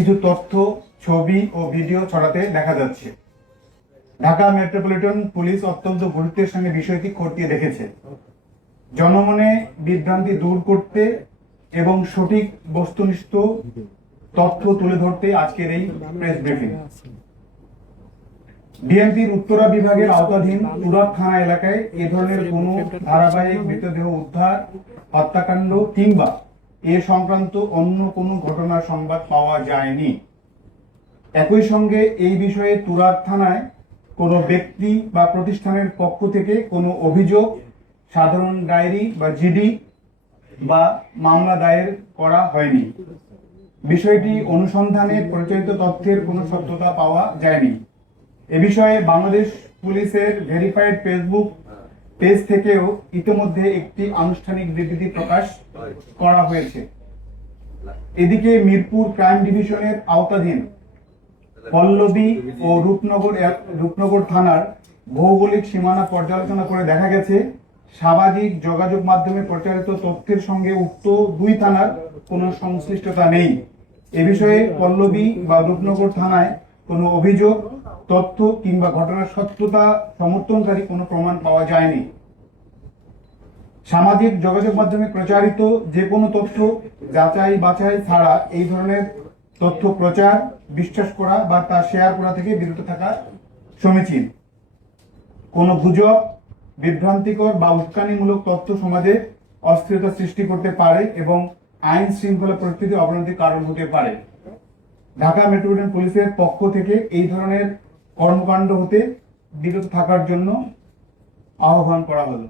কিছু তথ্য, ছবি ও ভিডিও ছড়াতে দেখা যাচ্ছে। ঢাকা মেট্রোপলিটন পুলিশ অত্যন্ত গুরুত্বের সঙ্গে বিষয়টি খতিয়ে দেখেছে। জনমনে বিভ্রান্তি দূর করতে এবং সঠিক বস্তুনিষ্ঠ তথ্য তুলে ধরতে আজকের এই প্রেস ব্রিফিং। ডিএমপির উত্তরা বিভাগের আওতাধীন তুরাগ থানা এলাকায় এ ধরনের কোনো ধারাবাহিক মৃতদেহ উদ্ধার, হত্যাকাণ্ড কিংবা এ সংক্রান্ত অন্য কোনো ঘটনার সংবাদ পাওয়া যায়নি। একই সঙ্গে এই বিষয়ে তুরাগ থানায় কোনো ব্যক্তি বা প্রতিষ্ঠানের পক্ষ থেকে কোনো অভিযোগ, সাধারণ ডায়েরি বা জিডি বা মামলা দায়ের করা হয়নি। বিষয়টি অনুসন্ধানে পরিচালিত তথ্যের কোনো সত্যতা পাওয়া যায়নি। এ বিষয়ে বাংলাদেশ পুলিশের ভেরিফাইড ফেসবুক পেজ থেকেও ইতিমধ্যে একটি আনুষ্ঠানিক বিবৃতি প্রকাশ করা হয়েছে। এদিকে মিরপুর ক্রাইম ডিভিশনের আওতাধীন পল্লবী ও রূপনগর থানার ভৌগোলিক সীমানা পর্যালোচনা করে দেখা গেছে, সামাজিক যোগাযোগ মাধ্যমে প্রচারিত তথ্যের সঙ্গে উক্ত দুই থানার কোনো সংশ্লিষ্টতা নেই। এ বিষয়ে পল্লবী বা রূপনগর থানায় কোনো অভিযোগ, তথ্য কিংবা ঘটনার সত্যতা সমর্থনকারী কোনো প্রমাণ পাওয়া যায়নি। সামাজিক যোগাযোগ মাধ্যমে প্রচারিত যে কোনো তথ্য যাচাই বাছাই ছাড়া এই ধরনের তথ্য প্রচার, বিশ্বাস করা বা তা শেয়ার করা থেকে বিরত থাকা সমীচীন। কোনো গুজব, বিভ্রান্তিকর বা উস্কানিমূলক তথ্য সমাজে অস্থিরতা সৃষ্টি করতে পারে এবং আইন শৃঙ্খলা পরিস্থিতির অবনতির কারণ হতে পারে। ঢাকা মেট্রোপলিটন পুলিশের পক্ষ থেকে এই ধরনের কর্মকাণ্ড হতে বিরত থাকার জন্য আহ্বান করা হলো।